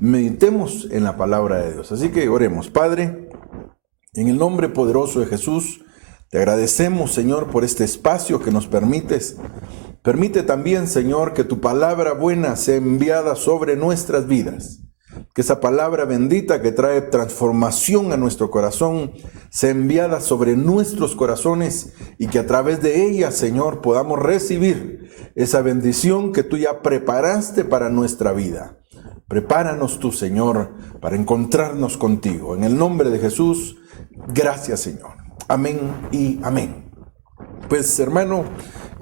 meditemos en la palabra de Dios. Así que oremos. Padre, en el nombre poderoso de Jesús, te agradecemos, Señor, por este espacio que nos permites. Permite también, Señor, que tu palabra buena sea enviada sobre nuestras vidas. Que esa palabra bendita que trae transformación a nuestro corazón sea enviada sobre nuestros corazones y que a través de ella, Señor, podamos recibir esa bendición que tú ya preparaste para nuestra vida. Prepáranos tú, Señor, para encontrarnos contigo. En el nombre de Jesús, gracias, Señor. Amén y amén. Pues, hermano,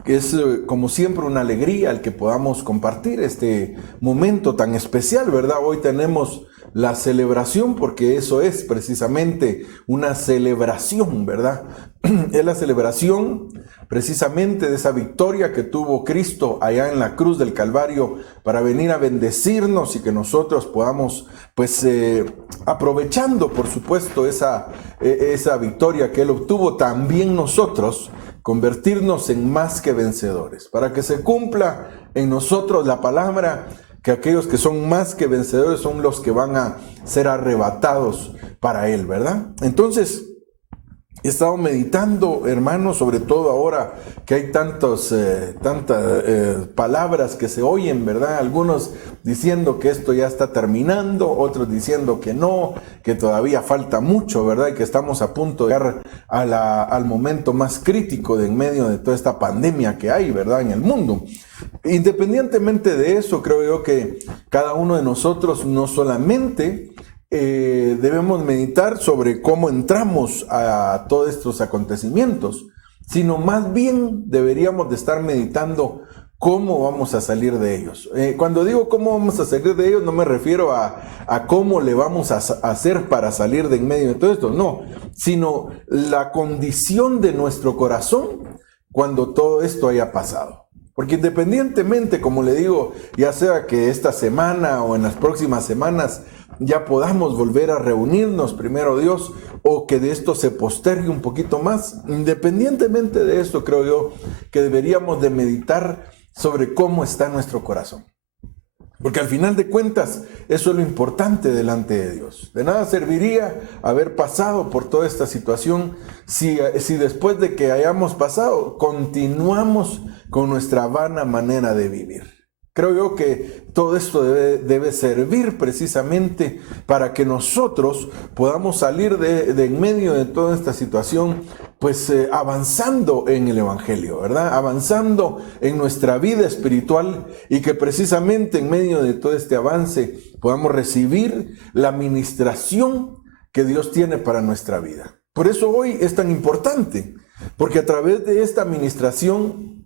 es como siempre una alegría el que podamos compartir este momento tan especial, ¿verdad? Hoy tenemos la celebración, porque eso es precisamente una celebración, ¿verdad? Es la celebración precisamente de esa victoria que tuvo Cristo allá en la cruz del Calvario para venir a bendecirnos y que nosotros podamos, pues, aprovechando, por supuesto, esa victoria que Él obtuvo, también nosotros convertirnos en más que vencedores, para que se cumpla en nosotros la palabra que aquellos que son más que vencedores son los que van a ser arrebatados para Él, ¿verdad? Entonces, he estado meditando, hermanos, sobre todo ahora que hay tantas palabras que se oyen, ¿verdad? Algunos diciendo que esto ya está terminando, otros diciendo que no, que todavía falta mucho, ¿verdad? Y que estamos a punto de llegar al momento más crítico de en medio de toda esta pandemia que hay, ¿verdad? En el mundo. Independientemente de eso, creo yo que cada uno de nosotros no solamente debemos meditar sobre cómo entramos a todos estos acontecimientos, sino más bien deberíamos de estar meditando cómo vamos a salir de ellos. Cuando digo cómo vamos a salir de ellos, no me refiero a cómo le vamos a hacer para salir de en medio de todo esto, no, sino la condición de nuestro corazón cuando todo esto haya pasado. Porque independientemente, como le digo, ya sea que esta semana o en las próximas semanas ya podamos volver a reunirnos, primero Dios, o que de esto se postergue un poquito más, independientemente de esto, creo yo que deberíamos de meditar sobre cómo está nuestro corazón. Porque al final de cuentas, eso es lo importante delante de Dios. De nada serviría haber pasado por toda esta situación si después de que hayamos pasado, continuamos con nuestra vana manera de vivir. Creo yo que todo esto debe servir precisamente para que nosotros podamos salir de en medio de toda esta situación, pues avanzando en el Evangelio, ¿verdad? Avanzando en nuestra vida espiritual y que precisamente en medio de todo este avance podamos recibir la ministración que Dios tiene para nuestra vida. Por eso hoy es tan importante, porque a través de esta ministración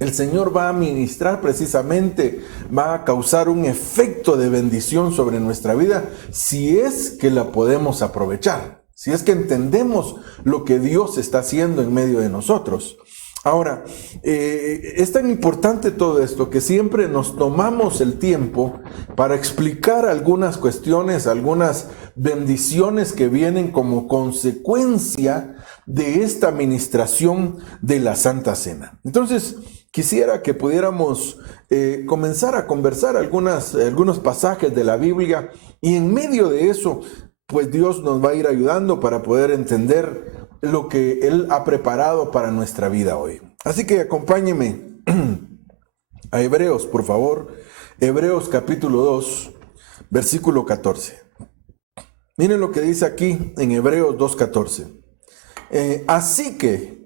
el Señor va a ministrar precisamente, va a causar un efecto de bendición sobre nuestra vida si es que la podemos aprovechar, si es que entendemos lo que Dios está haciendo en medio de nosotros. Ahora, es tan importante todo esto que siempre nos tomamos el tiempo para explicar algunas cuestiones, algunas bendiciones que vienen como consecuencia de esta administración de la Santa Cena. Entonces, quisiera que pudiéramos comenzar a conversar algunos pasajes de la Biblia y en medio de eso, pues Dios nos va a ir ayudando para poder entender lo que Él ha preparado para nuestra vida hoy. Así que acompáñeme a Hebreos, por favor. Hebreos capítulo 2, versículo 14. Miren lo que dice aquí en Hebreos 2:14. Así que,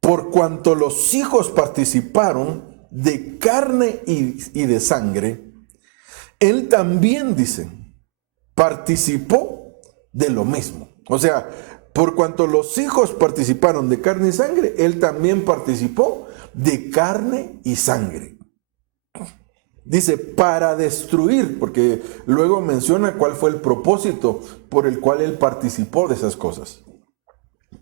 por cuanto los hijos participaron de carne y de sangre, Él también, dice, participó de lo mismo. O sea, por cuanto los hijos participaron de carne y sangre, Él también participó de carne y sangre. Dice, para destruir, porque luego menciona cuál fue el propósito por el cual Él participó de esas cosas.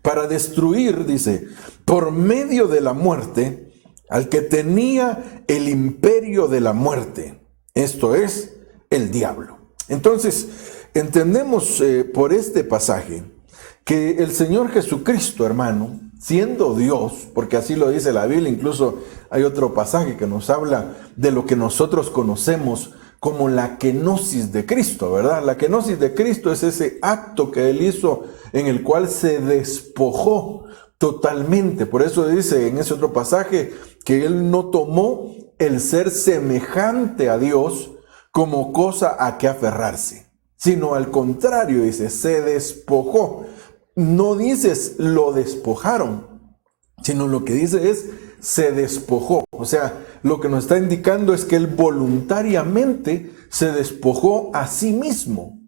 Para destruir, dice, por medio de la muerte, al que tenía el imperio de la muerte, esto es, el diablo. Entonces, entendemos por este pasaje que el Señor Jesucristo, hermano, siendo Dios, porque así lo dice la Biblia, incluso hay otro pasaje que nos habla de lo que nosotros conocemos como la kenosis de Cristo, ¿verdad? La kenosis de Cristo es ese acto que Él hizo en el cual se despojó totalmente. Por eso dice en ese otro pasaje que Él no tomó el ser semejante a Dios como cosa a que aferrarse, sino al contrario, dice, se despojó. No dices lo despojaron, sino lo que dice es se despojó. O sea, lo que nos está indicando es que Él voluntariamente se despojó a sí mismo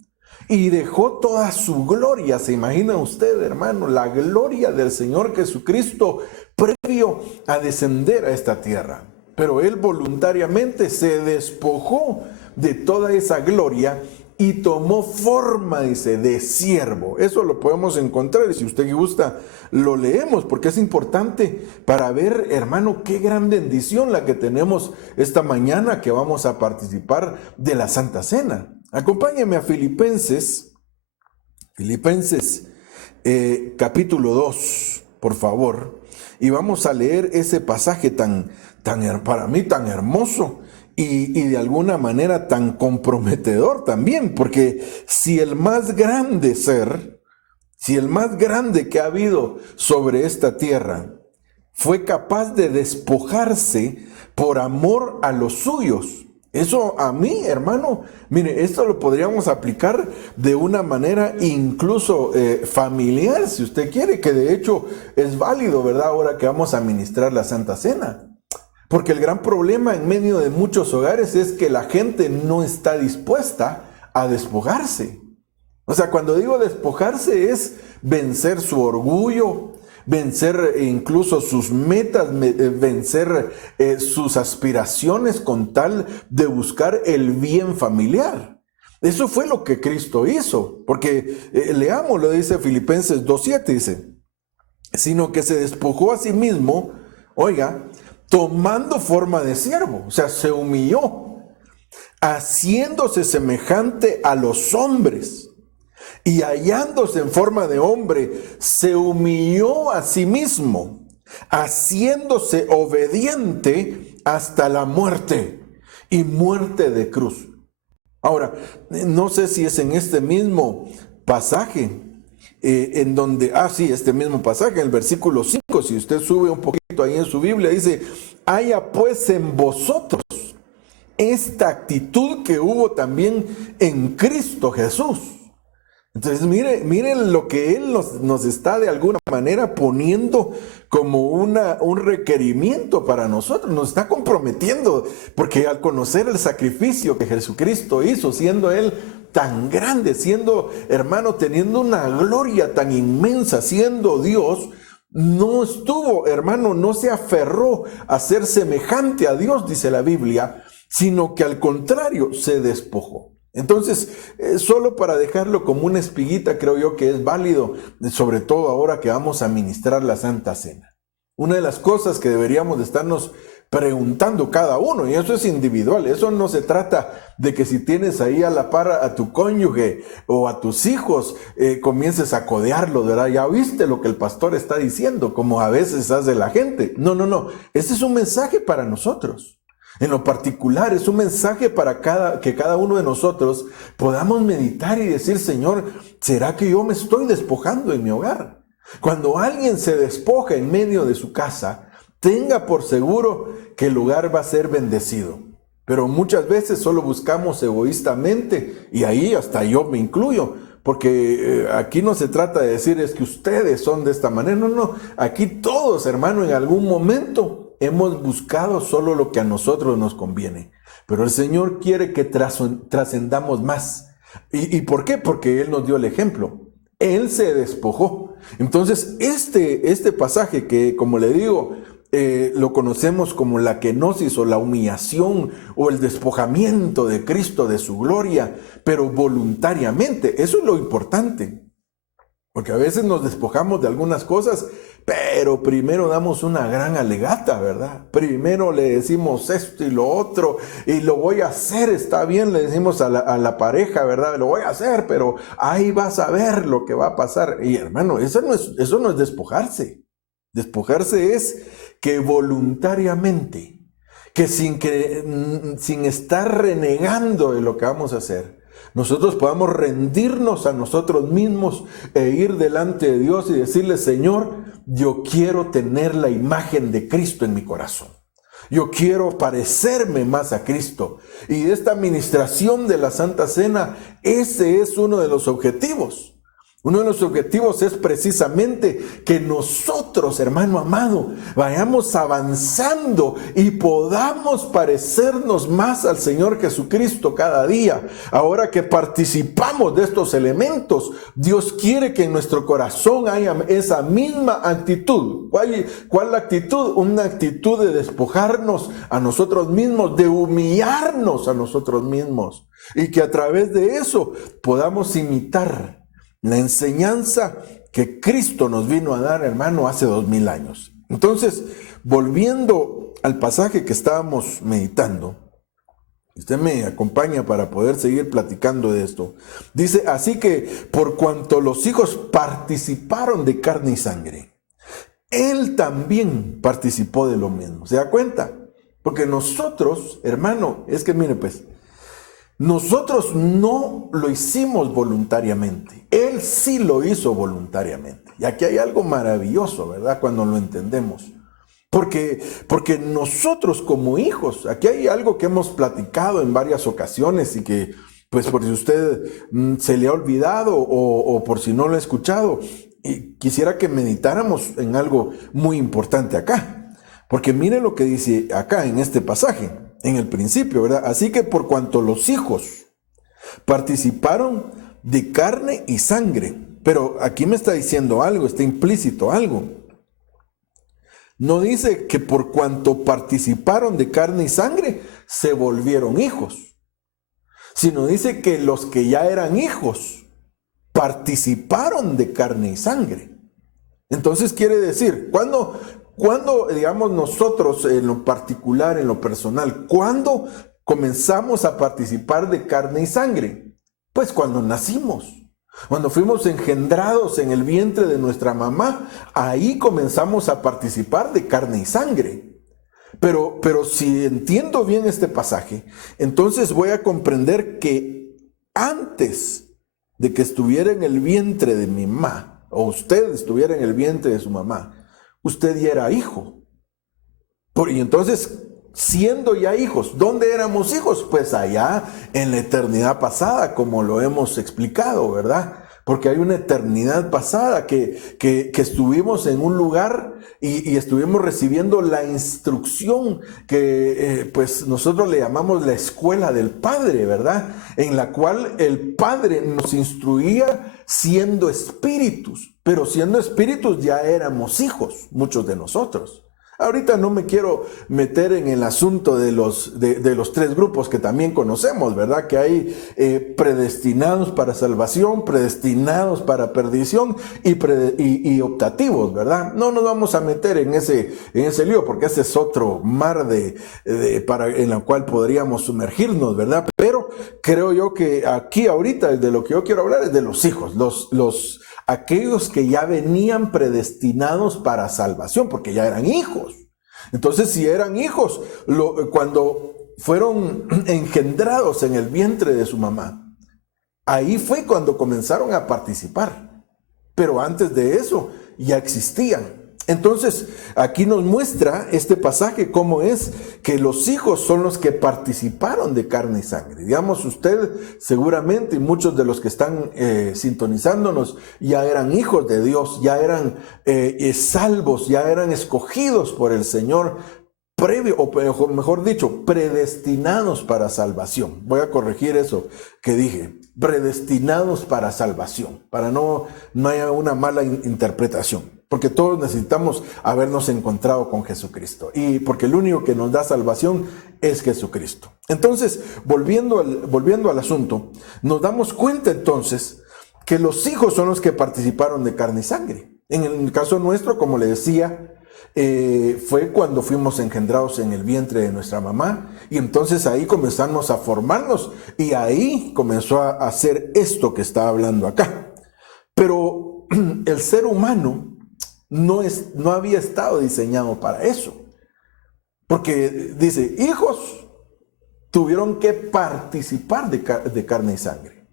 y dejó toda su gloria. ¿Se imagina usted, hermano, la gloria del Señor Jesucristo previo a descender a esta tierra? Pero Él voluntariamente se despojó de toda esa gloria y tomó forma, dice, de siervo. Eso lo podemos encontrar y si usted gusta lo leemos porque es importante para ver, hermano, qué gran bendición la que tenemos esta mañana que vamos a participar de la Santa Cena. Acompáñeme a Filipenses capítulo 2, por favor, y vamos a leer ese pasaje para mí tan hermoso y de alguna manera tan comprometedor también, porque si el más grande que ha habido sobre esta tierra fue capaz de despojarse por amor a los suyos, eso a mí, hermano, mire, esto lo podríamos aplicar de una manera incluso familiar, si usted quiere, que de hecho es válido, ¿verdad? Ahora que vamos a ministrar la Santa Cena. Porque el gran problema en medio de muchos hogares es que la gente no está dispuesta a despojarse. O sea, cuando digo despojarse es vencer su orgullo, vencer incluso sus metas, vencer sus aspiraciones con tal de buscar el bien familiar. Eso fue lo que Cristo hizo, porque leamos, lo dice Filipenses 2:7, dice, sino que se despojó a sí mismo, oiga, tomando forma de siervo, o sea, se humilló, haciéndose semejante a los hombres, y hallándose en forma de hombre, se humilló a sí mismo, haciéndose obediente hasta la muerte, y muerte de cruz. Ahora, no sé si es en este mismo pasaje, en donde, este mismo pasaje, en el versículo 5, si usted sube un poquito ahí en su Biblia, dice, haya pues en vosotros esta actitud que hubo también en Cristo Jesús. Entonces, miren lo que Él nos está de alguna manera poniendo como un requerimiento para nosotros, nos está comprometiendo, porque al conocer el sacrificio que Jesucristo hizo, siendo Él tan grande, siendo, hermano, teniendo una gloria tan inmensa, siendo Dios, no estuvo, hermano, no se aferró a ser semejante a Dios, dice la Biblia, sino que al contrario, se despojó. Entonces, solo para dejarlo como una espiguita, creo yo que es válido, sobre todo ahora que vamos a ministrar la Santa Cena. Una de las cosas que deberíamos de estarnos preguntando cada uno, y eso es individual, eso no se trata de que si tienes ahí a la par a tu cónyuge o a tus hijos, comiences a codearlo, ¿verdad? Ya viste lo que el pastor está diciendo, como a veces hace la gente. No, ese es un mensaje para nosotros. En lo particular, es un mensaje para que cada uno de nosotros podamos meditar y decir, Señor, ¿será que yo me estoy despojando en mi hogar? Cuando alguien se despoja en medio de su casa, tenga por seguro que el lugar va a ser bendecido. Pero muchas veces solo buscamos egoístamente, y ahí hasta yo me incluyo, porque aquí no se trata de decir es que ustedes son de esta manera, no, aquí todos, hermano, en algún momento hemos buscado solo lo que a nosotros nos conviene, pero el Señor quiere que trascendamos más. ¿Y por qué? Porque Él nos dio el ejemplo. Él se despojó. Entonces, este pasaje que, como le digo, lo conocemos como la kenosis o la humillación o el despojamiento de Cristo de su gloria, pero voluntariamente. Eso es lo importante. Porque a veces nos despojamos de algunas cosas, pero primero damos una gran alegata, ¿verdad? Primero le decimos esto y lo otro, y lo voy a hacer, está bien, le decimos a la pareja, ¿verdad? Lo voy a hacer, pero ahí vas a ver lo que va a pasar. Y hermano, eso no es despojarse. Despojarse es que voluntariamente, que sin estar renegando de lo que vamos a hacer, nosotros podamos rendirnos a nosotros mismos e ir delante de Dios y decirle: Señor, yo quiero tener la imagen de Cristo en mi corazón. Yo quiero parecerme más a Cristo. Y esta administración de la Santa Cena, ese es uno de los objetivos. Uno de los objetivos es precisamente que nosotros, hermano amado, vayamos avanzando y podamos parecernos más al Señor Jesucristo cada día. Ahora que participamos de estos elementos, Dios quiere que en nuestro corazón haya esa misma actitud. ¿Cuál la actitud? Una actitud de despojarnos a nosotros mismos, de humillarnos a nosotros mismos, y que a través de eso podamos imitar la enseñanza que Cristo nos vino a dar, hermano, hace 2000 años. Entonces, volviendo al pasaje que estábamos meditando, usted me acompaña para poder seguir platicando de esto. Dice: así que por cuanto los hijos participaron de carne y sangre, Él también participó de lo mismo. ¿Se da cuenta? Porque nosotros, hermano, es que mire pues, nosotros no lo hicimos voluntariamente. Él sí lo hizo voluntariamente. Y aquí hay algo maravilloso, ¿verdad? Cuando lo entendemos. Porque nosotros como hijos, aquí hay algo que hemos platicado en varias ocasiones y que, pues por si usted se le ha olvidado o por si no lo ha escuchado, y quisiera que meditáramos en algo muy importante acá. Porque mire lo que dice acá en este pasaje. En el principio, ¿verdad? Así que por cuanto los hijos participaron de carne y sangre. Pero aquí me está diciendo algo, está implícito algo. No dice que por cuanto participaron de carne y sangre, se volvieron hijos. Sino dice que los que ya eran hijos participaron de carne y sangre. Entonces quiere decir, ¿cuándo, digamos, nosotros en lo particular, en lo personal, cuándo comenzamos a participar de carne y sangre? Pues cuando nacimos, cuando fuimos engendrados en el vientre de nuestra mamá, ahí comenzamos a participar de carne y sangre. Pero si entiendo bien este pasaje, entonces voy a comprender que antes de que estuviera en el vientre de mi mamá, o usted estuviera en el vientre de su mamá, usted ya era hijo. Y entonces, siendo ya hijos, ¿dónde éramos hijos? Pues allá en la eternidad pasada, como lo hemos explicado, ¿verdad? Porque hay una eternidad pasada que estuvimos en un lugar y estuvimos recibiendo la instrucción que pues nosotros le llamamos la escuela del Padre, ¿verdad? En la cual el Padre nos instruía siendo espíritus, pero siendo espíritus ya éramos hijos, muchos de nosotros. Ahorita no me quiero meter en el asunto de los tres grupos que también conocemos, ¿verdad? Que hay predestinados para salvación, predestinados para perdición y optativos, ¿verdad? No nos vamos a meter en ese lío, porque ese es otro mar en el cual podríamos sumergirnos, ¿verdad? Pero creo yo que aquí ahorita de lo que yo quiero hablar es de los hijos, aquellos que ya venían predestinados para salvación, porque ya eran hijos. Entonces, si eran hijos, cuando fueron engendrados en el vientre de su mamá, ahí fue cuando comenzaron a participar. Pero antes de eso, ya existían. Entonces, aquí nos muestra este pasaje cómo es que los hijos son los que participaron de carne y sangre. Digamos, usted seguramente y muchos de los que están sintonizándonos ya eran hijos de Dios, ya eran salvos, ya eran escogidos por el Señor previo, o mejor dicho, predestinados para salvación. Voy a corregir eso que dije, predestinados para salvación, para no haya una mala interpretación. Porque todos necesitamos habernos encontrado con Jesucristo. Y porque el único que nos da salvación es Jesucristo. Entonces, volviendo al asunto, nos damos cuenta entonces que los hijos son los que participaron de carne y sangre. En el caso nuestro, como le decía, fue cuando fuimos engendrados en el vientre de nuestra mamá. Y entonces ahí comenzamos a formarnos. Y ahí comenzó a hacer esto que está hablando acá. Pero el ser humano no había estado diseñado para eso. Porque dice, hijos tuvieron que participar de carne y sangre.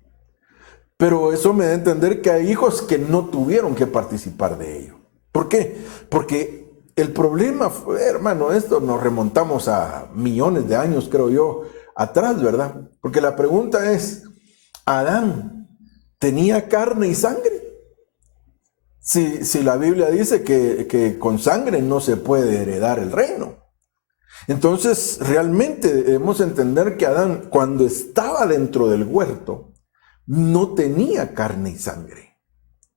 Pero eso me da a entender que hay hijos que no tuvieron que participar de ello. ¿Por qué? Porque el problema fue, hermano, esto nos remontamos a millones de años, creo yo, atrás, ¿verdad? Porque la pregunta es, ¿Adán tenía carne y sangre? Si la Biblia dice que con sangre no se puede heredar el reino. Entonces, realmente debemos entender que Adán, cuando estaba dentro del huerto, no tenía carne y sangre.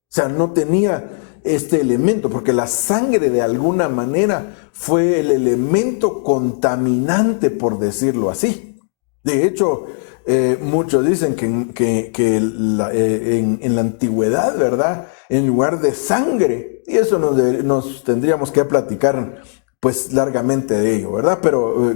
O sea, no tenía este elemento, porque la sangre de alguna manera fue el elemento contaminante, por decirlo así. De hecho, muchos dicen que en la antigüedad, ¿verdad? En lugar de sangre, y eso nos tendríamos que platicar pues largamente de ello, ¿verdad? Pero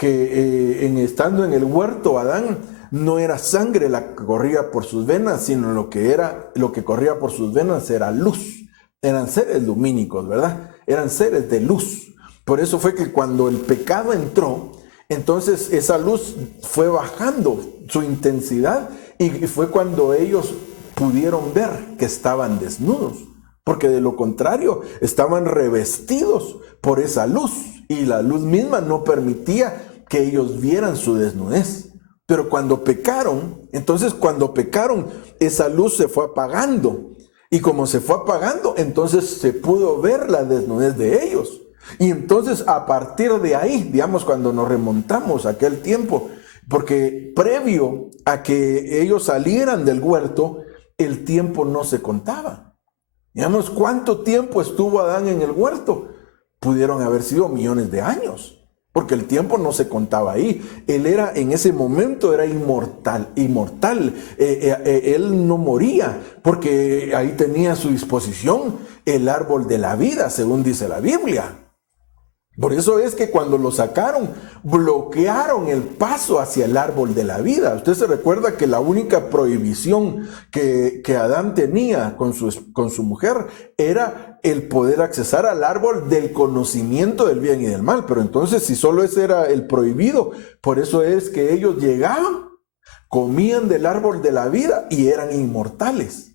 estando en el huerto, Adán, no era sangre la que corría por sus venas, sino lo que corría por sus venas era luz. Eran seres lumínicos, ¿verdad? Eran seres de luz. Por eso fue que cuando el pecado entró, entonces esa luz fue bajando su intensidad y fue cuando ellos pudieron ver que estaban desnudos, porque de lo contrario estaban revestidos por esa luz y la luz misma no permitía que ellos vieran su desnudez. Pero cuando pecaron, esa luz se fue apagando. Y como se fue apagando, entonces se pudo ver la desnudez de ellos. Y entonces a partir de ahí, digamos, cuando nos remontamos a aquel tiempo, porque previo a que ellos salieran del huerto, el tiempo no se contaba. Digamos, ¿cuánto tiempo estuvo Adán en el huerto? Pudieron haber sido millones de años, porque el tiempo no se contaba ahí. Él era, en ese momento, era inmortal. Él no moría, porque ahí tenía a su disposición el árbol de la vida, según dice la Biblia. Por eso es que cuando lo sacaron, bloquearon el paso hacia el árbol de la vida. Usted se recuerda que la única prohibición que Adán tenía con su mujer era el poder accesar al árbol del conocimiento del bien y del mal. Pero entonces, si solo ese era el prohibido, por eso es que ellos llegaban, comían del árbol de la vida y eran inmortales.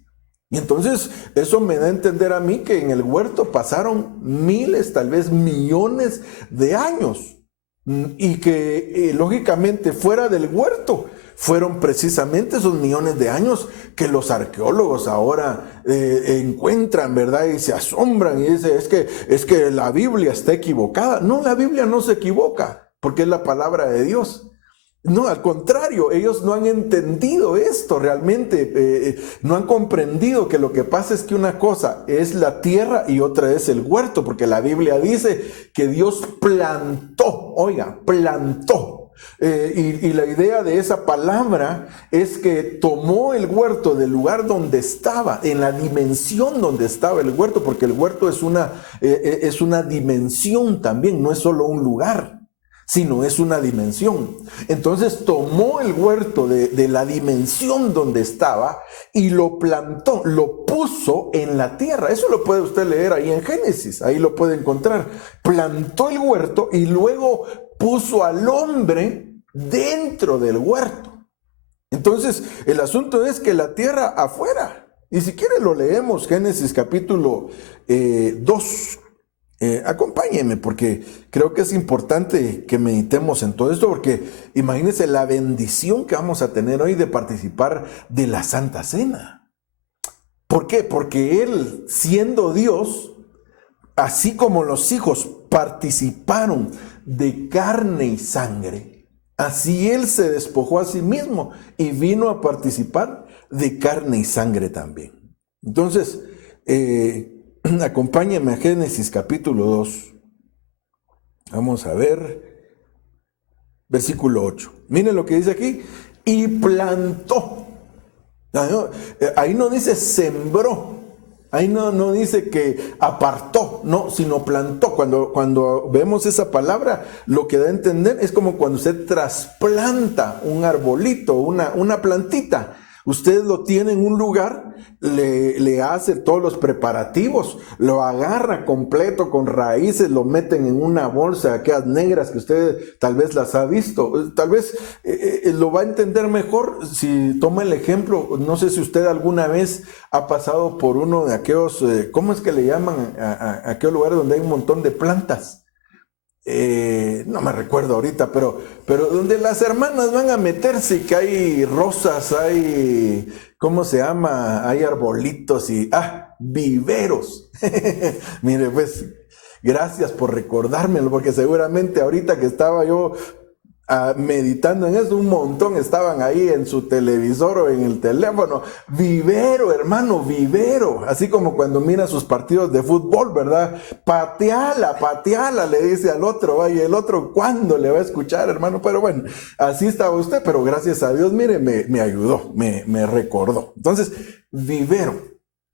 Y entonces eso me da a entender a mí que en el huerto pasaron miles, tal vez millones de años. Y que lógicamente fuera del huerto fueron precisamente esos millones de años que los arqueólogos ahora encuentran, ¿verdad? Y se asombran y dicen, es que la Biblia está equivocada. No, la Biblia no se equivoca, porque es la palabra de Dios. No, al contrario, ellos no han entendido esto realmente, no han comprendido que lo que pasa es que una cosa es la tierra y otra es el huerto, porque la Biblia dice que Dios plantó, plantó. Y la idea de esa palabra es que tomó el huerto del lugar donde estaba, en la dimensión donde estaba el huerto, porque el huerto es una dimensión también, no es solo un lugar, sino es una dimensión. Entonces tomó el huerto de la dimensión donde estaba y lo plantó, lo puso en la tierra. Eso lo puede usted leer ahí en Génesis, ahí lo puede encontrar. Plantó el huerto y luego puso al hombre dentro del huerto. Entonces el asunto es que la tierra afuera, y si quiere lo leemos, Génesis capítulo 2. Acompáñenme, porque creo que es importante que meditemos en todo esto, porque imagínense la bendición que vamos a tener hoy de participar de la Santa Cena. ¿Por qué? Porque Él, siendo Dios, así como los hijos participaron de carne y sangre, así Él se despojó a sí mismo y vino a participar de carne y sangre también. Entonces, acompáñenme a Génesis capítulo 2. Vamos a ver, versículo 8. Miren lo que dice aquí. Y plantó. Ahí no dice sembró. Ahí no dice que apartó, no, sino plantó. Cuando vemos esa palabra, lo que da a entender es como cuando usted trasplanta un arbolito, una plantita. Usted lo tiene en un lugar, le hace todos los preparativos, lo agarra completo con raíces, lo meten en una bolsa, aquellas negras que usted tal vez las ha visto. Tal vez lo va a entender mejor si toma el ejemplo. No sé si usted alguna vez ha pasado por uno de aquellos, ¿cómo es que le llaman a aquel lugar donde hay un montón de plantas? No me recuerdo ahorita, pero donde las hermanas van a meterse y que hay rosas, hay, ¿cómo se llama? Hay arbolitos y, viveros. Mire, pues, gracias por recordármelo, porque seguramente ahorita que estaba yo meditando en eso, un montón estaban ahí en su televisor o en el teléfono. Vivero, hermano, vivero. Así como cuando mira sus partidos de fútbol, ¿verdad? Pateala, le dice al otro, ¿va? Y el otro, ¿cuándo le va a escuchar, hermano? Pero bueno, así estaba usted, pero gracias a Dios, mire, me ayudó, me recordó. Entonces, vivero.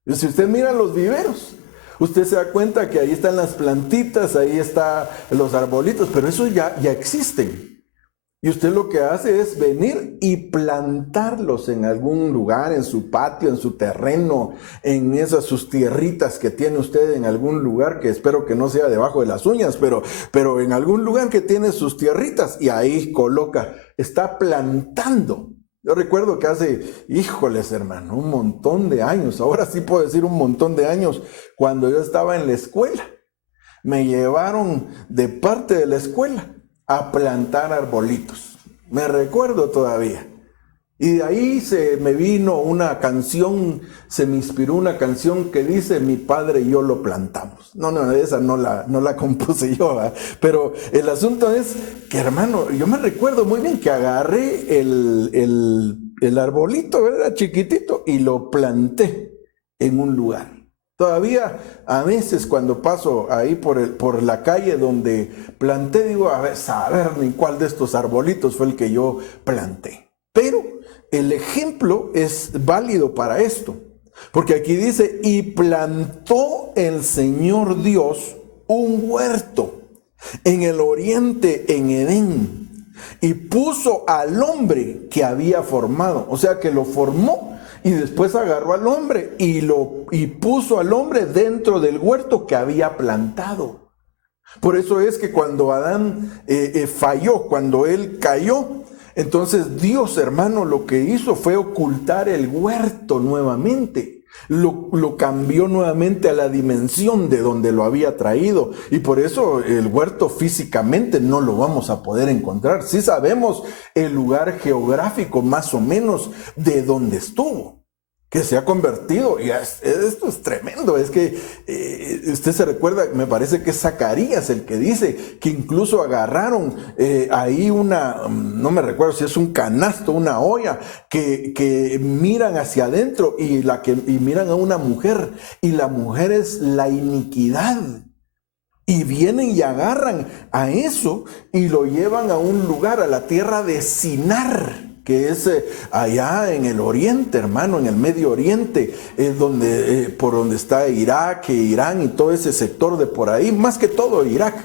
Si usted mira los viveros, usted se da cuenta que ahí están las plantitas, ahí están los arbolitos, pero eso ya existen. Y usted lo que hace es venir y plantarlos en algún lugar, en su patio, en su terreno, en esas sus tierritas que tiene usted en algún lugar, que espero que no sea debajo de las uñas, pero en algún lugar que tiene sus tierritas, y ahí coloca, está plantando. Yo recuerdo que hace, híjoles, hermano, un montón de años, ahora sí puedo decir un montón de años, cuando yo estaba en la escuela, me llevaron de parte de la escuela a plantar arbolitos. Me recuerdo todavía. Y de ahí se me vino una canción, se me inspiró una canción que dice: mi padre y yo lo plantamos. No, esa no la compuse yo, ¿verdad? Pero el asunto es que, hermano, yo me recuerdo muy bien que agarré el arbolito, ¿verdad? Chiquitito, y lo planté en un lugar. Todavía a veces cuando paso ahí por la calle donde planté, digo, a ver, saber ni cuál de estos arbolitos fue el que yo planté. Pero el ejemplo es válido para esto, porque aquí dice: y plantó el Señor Dios un huerto en el oriente, en Edén, y puso al hombre que había formado. O sea que lo formó y después agarró al hombre y puso al hombre dentro del huerto que había plantado. Por eso es que cuando Adán falló, cuando él cayó, entonces Dios, hermano, lo que hizo fue ocultar el huerto nuevamente. Lo cambió nuevamente a la dimensión de donde lo había traído, y por eso el huerto físicamente no lo vamos a poder encontrar. Sí sabemos el lugar geográfico más o menos de donde estuvo, que se ha convertido, y esto es tremendo. Es que usted se recuerda, me parece que es Zacarías el que dice que incluso agarraron ahí no me recuerdo si es un canasto, una olla, que miran hacia adentro y miran a una mujer, y la mujer es la iniquidad. Y vienen y agarran a eso y lo llevan a un lugar, a la tierra de Sinar, que es allá en el oriente, hermano, en el Medio Oriente, es por donde está Irak, Irán y todo ese sector de por ahí, más que todo Irak,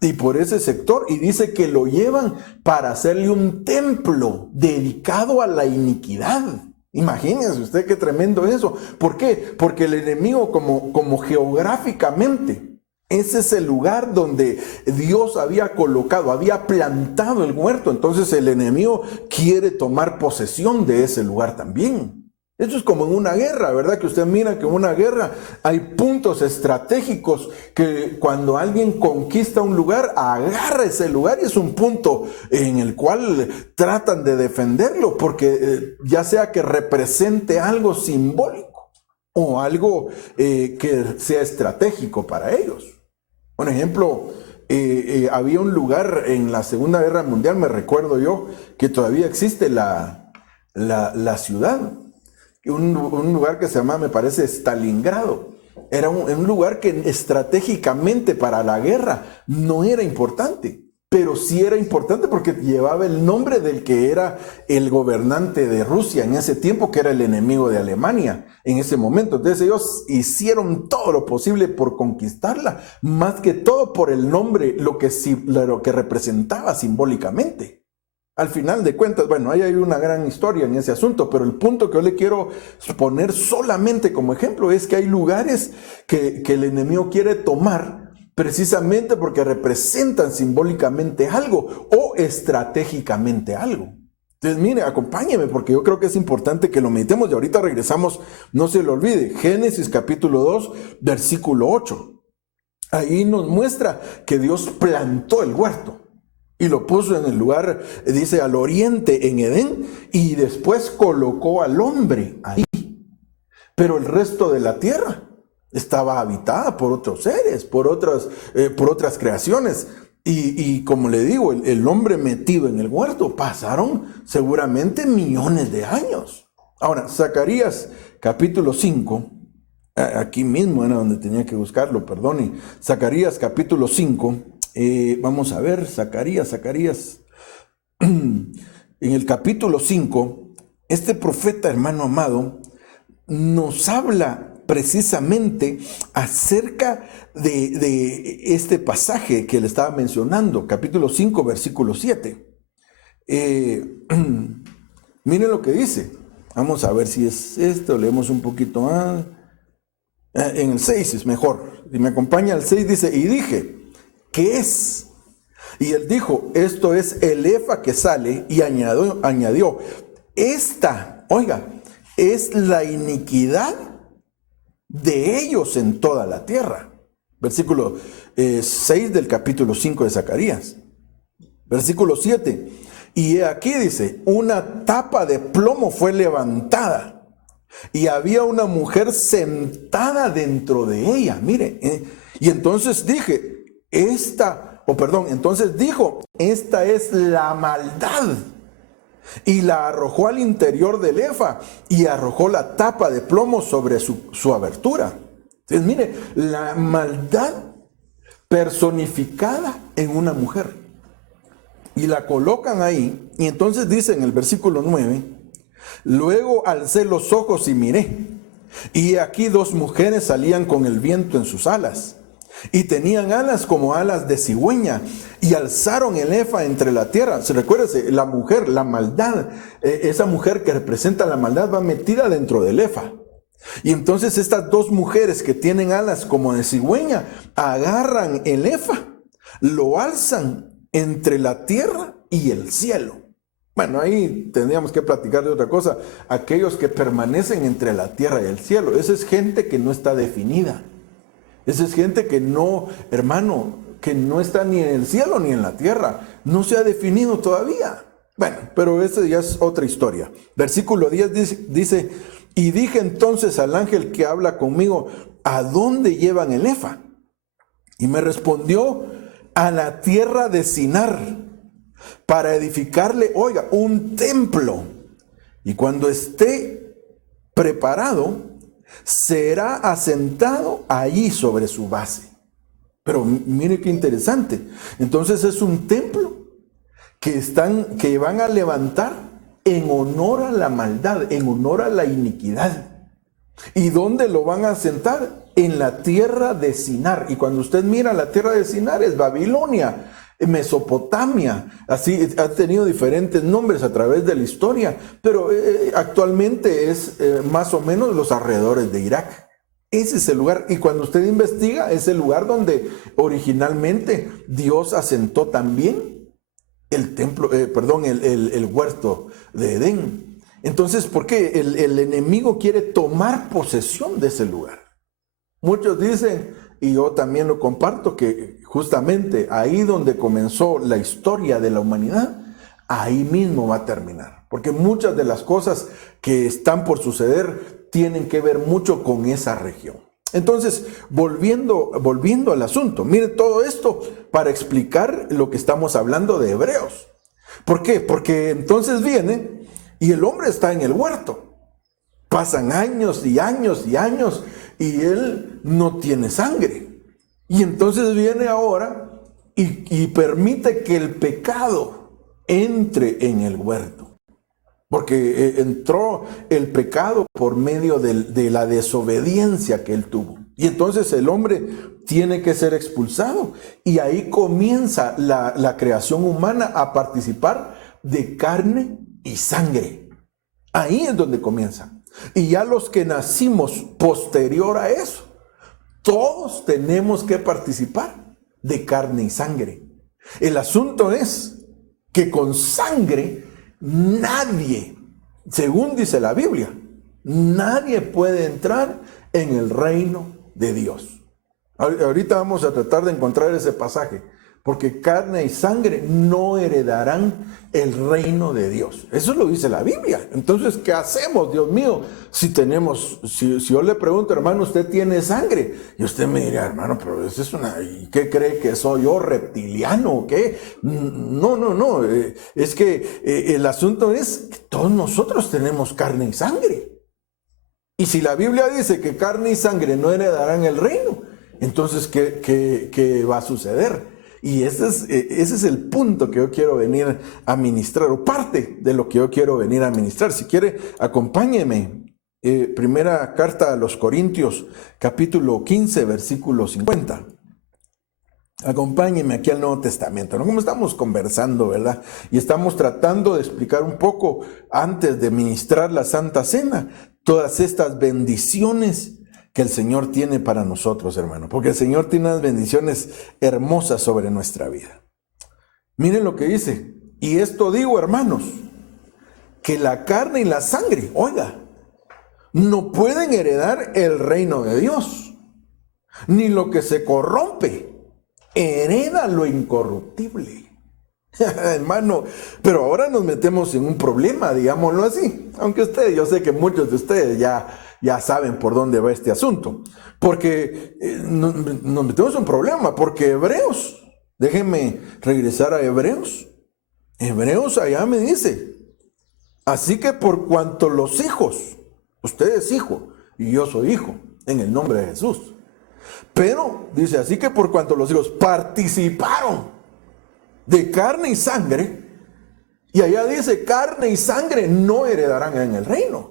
y por ese sector, y dice que lo llevan para hacerle un templo dedicado a la iniquidad. Imagínense usted qué tremendo eso. ¿Por qué? Porque el enemigo, como geográficamente, ese es el lugar donde Dios había colocado, había plantado el huerto. Entonces el enemigo quiere tomar posesión de ese lugar también. Eso es como en una guerra, ¿verdad? Que usted mira que en una guerra hay puntos estratégicos que cuando alguien conquista un lugar, agarra ese lugar, y es un punto en el cual tratan de defenderlo, porque ya sea que represente algo simbólico o algo que sea estratégico para ellos. Por ejemplo, había un lugar en la Segunda Guerra Mundial, me recuerdo yo, que todavía existe la ciudad, un lugar que se llama, me parece, Stalingrado. Era un lugar que estratégicamente para la guerra no era importante, pero sí era importante porque llevaba el nombre del que era el gobernante de Rusia en ese tiempo, que era el enemigo de Alemania en ese momento. Entonces ellos hicieron todo lo posible por conquistarla, más que todo por el nombre, lo que representaba simbólicamente. Al final de cuentas, bueno, ahí hay una gran historia en ese asunto, pero el punto que yo le quiero poner solamente como ejemplo es que hay lugares que el enemigo quiere tomar precisamente porque representan simbólicamente algo o estratégicamente algo. Entonces, mire, acompáñeme porque yo creo que es importante que lo meditemos y ahorita regresamos, no se lo olvide, Génesis capítulo 2, versículo 8. Ahí nos muestra que Dios plantó el huerto y lo puso en el lugar, dice, al oriente en Edén, y después colocó al hombre ahí. Pero el resto de la tierra estaba habitada por otros seres, por otras creaciones. Y como le digo, el hombre metido en el huerto pasaron seguramente millones de años. Ahora, Zacarías capítulo 5, aquí mismo era donde tenía que buscarlo, perdone. Zacarías capítulo 5, vamos a ver, Zacarías. En el capítulo 5, este profeta, hermano amado, nos habla precisamente acerca de este pasaje que le estaba mencionando, capítulo 5, versículo 7. Miren lo que dice. Vamos a ver si es esto, leemos un poquito más. En el 6 es mejor. Si me acompaña al 6 dice, y dije, ¿qué es? Y él dijo, esto es el efa que sale, y añadió, esta, oiga, es la iniquidad de ellos en toda la tierra. Versículo 6 del capítulo 5 de Zacarías. Versículo 7. Y aquí dice, una tapa de plomo fue levantada y había una mujer sentada dentro de ella. Mire, y entonces entonces dijo, esta es la maldad. Y la arrojó al interior del efa y arrojó la tapa de plomo sobre su abertura. Entonces, mire, la maldad personificada en una mujer. Y la colocan ahí. Y entonces dice en el versículo 9, luego alcé los ojos y miré. Y aquí dos mujeres salían con el viento en sus alas. Y tenían alas como alas de cigüeña, y alzaron el efa entre la tierra. Se recuérdese, la mujer, la maldad, esa mujer que representa la maldad va metida dentro del efa. Y entonces estas dos mujeres que tienen alas como de cigüeña, agarran el efa, lo alzan entre la tierra y el cielo. Bueno, ahí tendríamos que platicar de otra cosa. Aquellos que permanecen entre la tierra y el cielo, esa es gente que no está definida. Esa es gente que no, hermano, que no está ni en el cielo ni en la tierra. No se ha definido todavía. Bueno, pero esa ya es otra historia. Versículo 10 dice, y dije entonces al ángel que habla conmigo, ¿a dónde llevan el efa? Y me respondió, a la tierra de Sinar, para edificarle, oiga, un templo. Y cuando esté preparado, será asentado allí sobre su base. Pero mire qué interesante. Entonces es un templo que van a levantar en honor a la maldad, en honor a la iniquidad. ¿Y dónde lo van a asentar? En la tierra de Sinar. Y cuando usted mira la tierra de Sinar es Babilonia, Mesopotamia, así ha tenido diferentes nombres a través de la historia, pero actualmente es más o menos los alrededores de Irak. Ese es el lugar, y cuando usted investiga, es el lugar donde originalmente Dios asentó también el templo, el huerto de Edén. Entonces, ¿por qué el enemigo quiere tomar posesión de ese lugar? Muchos dicen, y yo también lo comparto, que justamente ahí donde comenzó la historia de la humanidad, ahí mismo va a terminar. Porque muchas de las cosas que están por suceder tienen que ver mucho con esa región. Entonces, volviendo al asunto, mire todo esto para explicar lo que estamos hablando de Hebreos. ¿Por qué? Porque entonces viene y el hombre está en el huerto. Pasan años y años y años y él no tiene sangre. Y entonces viene ahora y permite que el pecado entre en el huerto. Porque entró el pecado por medio de la desobediencia que él tuvo. Y entonces el hombre tiene que ser expulsado. Y ahí comienza la creación humana a participar de carne y sangre. Ahí es donde comienza. Y ya los que nacimos posterior a eso, todos tenemos que participar de carne y sangre. El asunto es que con sangre nadie, según dice la Biblia, nadie puede entrar en el reino de Dios. Ahorita vamos a tratar de encontrar ese pasaje, porque carne y sangre no heredarán el reino de Dios. Eso lo dice la Biblia. Entonces, ¿qué hacemos, Dios mío? Si yo le pregunto, hermano, ¿usted tiene sangre? Y usted me dirá, hermano, pero eso es ¿y qué cree que soy yo, reptiliano o qué? No. Es que el asunto es que todos nosotros tenemos carne y sangre. Y si la Biblia dice que carne y sangre no heredarán el reino, entonces, ¿qué va a suceder? Y ese es el punto que yo quiero venir a ministrar, o parte de lo que yo quiero venir a ministrar. Si quiere, acompáñeme. Primera carta a los Corintios, capítulo 15, versículo 50. Acompáñeme aquí al Nuevo Testamento, ¿no? Como estamos conversando, ¿verdad? Y estamos tratando de explicar un poco, antes de ministrar la Santa Cena, todas estas bendiciones que el Señor tiene para nosotros, hermano, porque el Señor tiene unas bendiciones hermosas sobre nuestra vida. Miren lo que dice: y esto digo, hermanos, que la carne y la sangre, oiga, no pueden heredar el reino de Dios, ni lo que se corrompe hereda lo incorruptible. Hermano, pero ahora nos metemos en un problema, digámoslo así, aunque yo sé que muchos de ustedes ya saben por dónde va este asunto, porque nos metemos en un problema, porque Hebreos, déjenme regresar a Hebreos allá me dice: así que por cuanto los hijos, usted es hijo y yo soy hijo, en el nombre de Jesús, pero dice, así que por cuanto los hijos participaron de carne y sangre, y allá dice, carne y sangre no heredarán en el reino.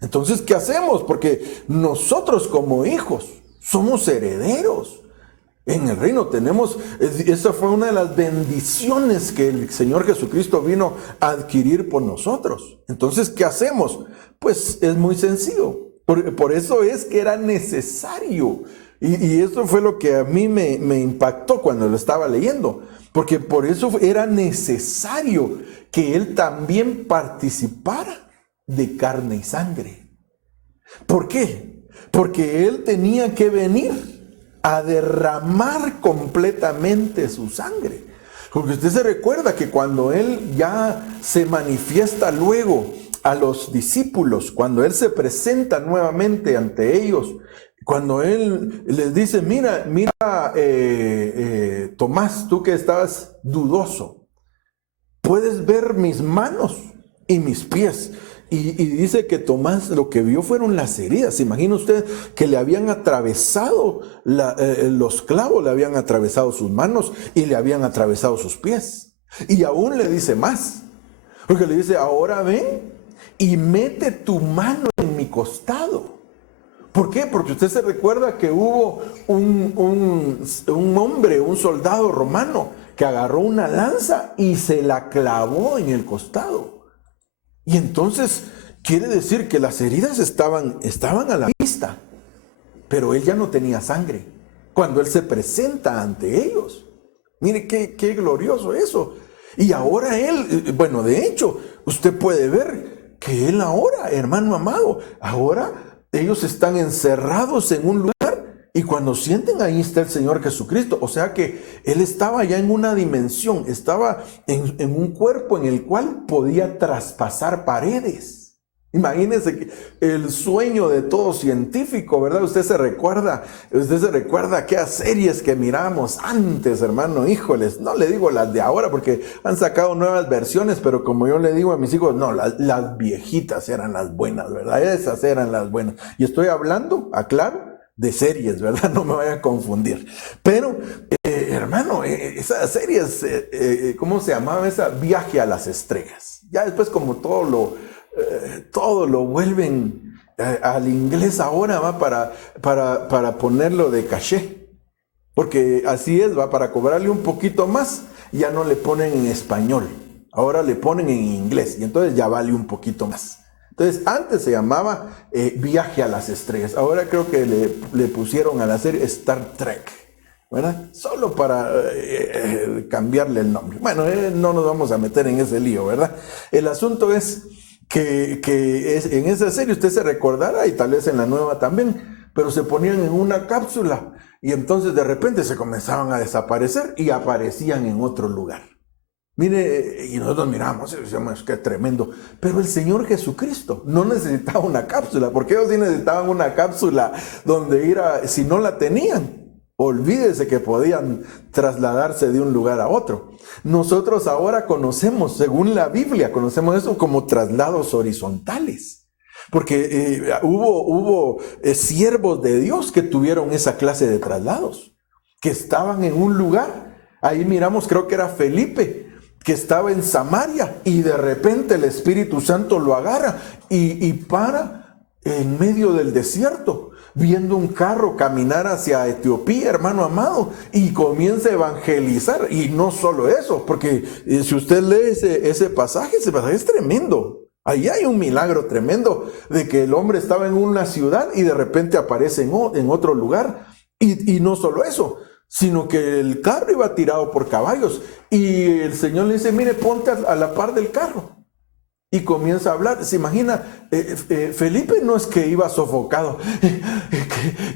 Entonces, ¿qué hacemos? Porque nosotros como hijos somos herederos en el reino. Esa fue una de las bendiciones que el Señor Jesucristo vino a adquirir por nosotros. Entonces, ¿qué hacemos? Pues es muy sencillo. Por eso es que era necesario. Y esto fue lo que a mí me impactó cuando lo estaba leyendo. Porque por eso era necesario que Él también participara de carne y sangre. ¿Por qué? Porque Él tenía que venir a derramar completamente su sangre. Porque usted se recuerda que cuando Él ya se manifiesta luego a los discípulos, cuando Él se presenta nuevamente ante ellos, cuando Él les dice, mira, Tomás, tú que estabas dudoso, puedes ver mis manos y mis pies. Y dice que Tomás lo que vio fueron las heridas. Imagina usted que le habían atravesado los clavos, le habían atravesado sus manos y le habían atravesado sus pies. Y aún le dice más, porque le dice, ahora ven y mete tu mano en mi costado. ¿Por qué? Porque usted se recuerda que hubo un hombre, un soldado romano, que agarró una lanza y se la clavó en el costado. Y entonces quiere decir que las heridas estaban a la vista, pero él ya no tenía sangre cuando él se presenta ante ellos. Mire qué glorioso eso. Y ahora él, bueno, de hecho, usted puede ver que él ahora, hermano amado, ahora ellos están encerrados en un lugar y cuando sienten, ahí está el Señor Jesucristo. O sea que Él estaba ya en una dimensión, estaba en un cuerpo en el cual podía traspasar paredes. Imagínense que el sueño de todo científico, ¿verdad? Usted se recuerda aquellas series que miramos antes, hermano, híjoles, no le digo las de ahora porque han sacado nuevas versiones, pero como yo le digo a mis hijos, no, las viejitas eran las buenas, ¿verdad? Esas eran las buenas. Y estoy hablando, aclaro, de series, ¿verdad? No me vaya a confundir. Pero, hermano, esas series, ¿cómo se llamaba esa? Viaje a las estrellas. Ya después como todo lo vuelven al inglés ahora, va para ponerlo de caché, porque así es, va para cobrarle un poquito más, ya no le ponen en español, ahora le ponen en inglés y entonces ya vale un poquito más. Entonces, antes se llamaba Viaje a las Estrellas. Ahora creo que le pusieron a la serie Star Trek, ¿verdad? Solo para cambiarle el nombre. Bueno, no nos vamos a meter en ese lío, ¿verdad? El asunto es que en esa serie usted se recordará, y tal vez en la nueva también, pero se ponían en una cápsula y entonces de repente se comenzaban a desaparecer y aparecían en otro lugar. Mire, y nosotros miramos y decíamos, qué tremendo. Pero el Señor Jesucristo no necesitaba una cápsula, porque ellos sí necesitaban una cápsula donde ir a, si no la tenían, olvídese que podían trasladarse de un lugar a otro. Nosotros ahora conocemos, según la Biblia, conocemos eso como traslados horizontales. Porque hubo siervos de Dios que tuvieron esa clase de traslados, que estaban en un lugar. Ahí miramos, creo que era Felipe, que estaba en Samaria y de repente el Espíritu Santo lo agarra y para en medio del desierto, viendo un carro caminar hacia Etiopía, hermano amado, y comienza a evangelizar. Y no solo eso, porque si usted lee ese pasaje es tremendo. Ahí hay un milagro tremendo de que el hombre estaba en una ciudad y de repente aparece en otro lugar. Y no solo eso, sino que el carro iba tirado por caballos y el Señor le dice, mire, ponte a la par del carro. Y comienza a hablar. Se imagina, Felipe no es que iba sofocado.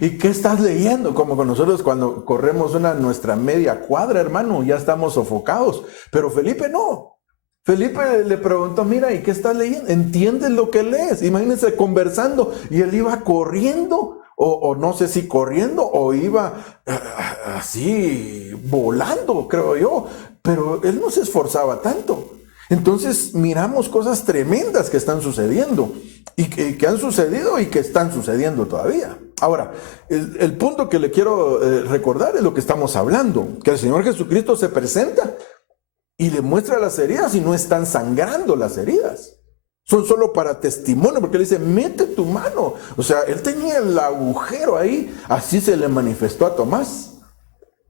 ¿Y qué estás leyendo? Como con nosotros cuando corremos nuestra media cuadra, hermano, ya estamos sofocados. Pero Felipe no. Felipe le preguntó, mira, ¿y qué estás leyendo? ¿Entiendes lo que lees? Imagínense conversando y él iba corriendo. O no sé si corriendo o iba así volando, creo yo, pero él no se esforzaba tanto. Entonces miramos cosas tremendas que están sucediendo y que han sucedido y que están sucediendo todavía. Ahora, el punto que le quiero recordar es lo que estamos hablando, que el Señor Jesucristo se presenta y le muestra las heridas y no están sangrando las heridas. Son solo para testimonio, porque él dice, mete tu mano. O sea, él tenía el agujero ahí, así se le manifestó a Tomás.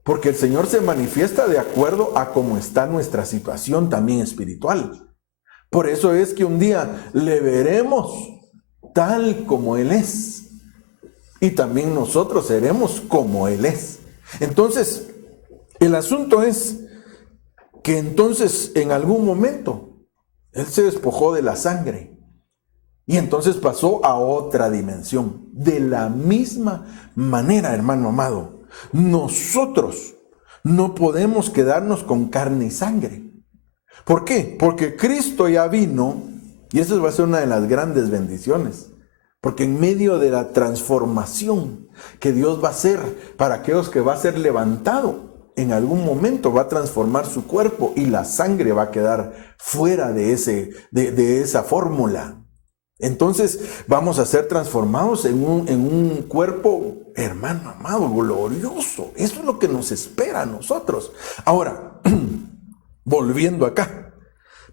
Porque el Señor se manifiesta de acuerdo a cómo está nuestra situación también espiritual. Por eso es que un día le veremos tal como Él es. Y también nosotros seremos como Él es. Entonces, el asunto es que entonces en algún momento Él se despojó de la sangre y entonces pasó a otra dimensión. De la misma manera, hermano amado, nosotros no podemos quedarnos con carne y sangre. ¿Por qué? Porque Cristo ya vino, y eso va a ser una de las grandes bendiciones, porque en medio de la transformación que Dios va a hacer para aquellos que va a ser levantado, en algún momento va a transformar su cuerpo y la sangre va a quedar fuera de esa fórmula. Entonces vamos a ser transformados en un cuerpo, hermano amado, glorioso. Eso es lo que nos espera a nosotros. Ahora, volviendo acá,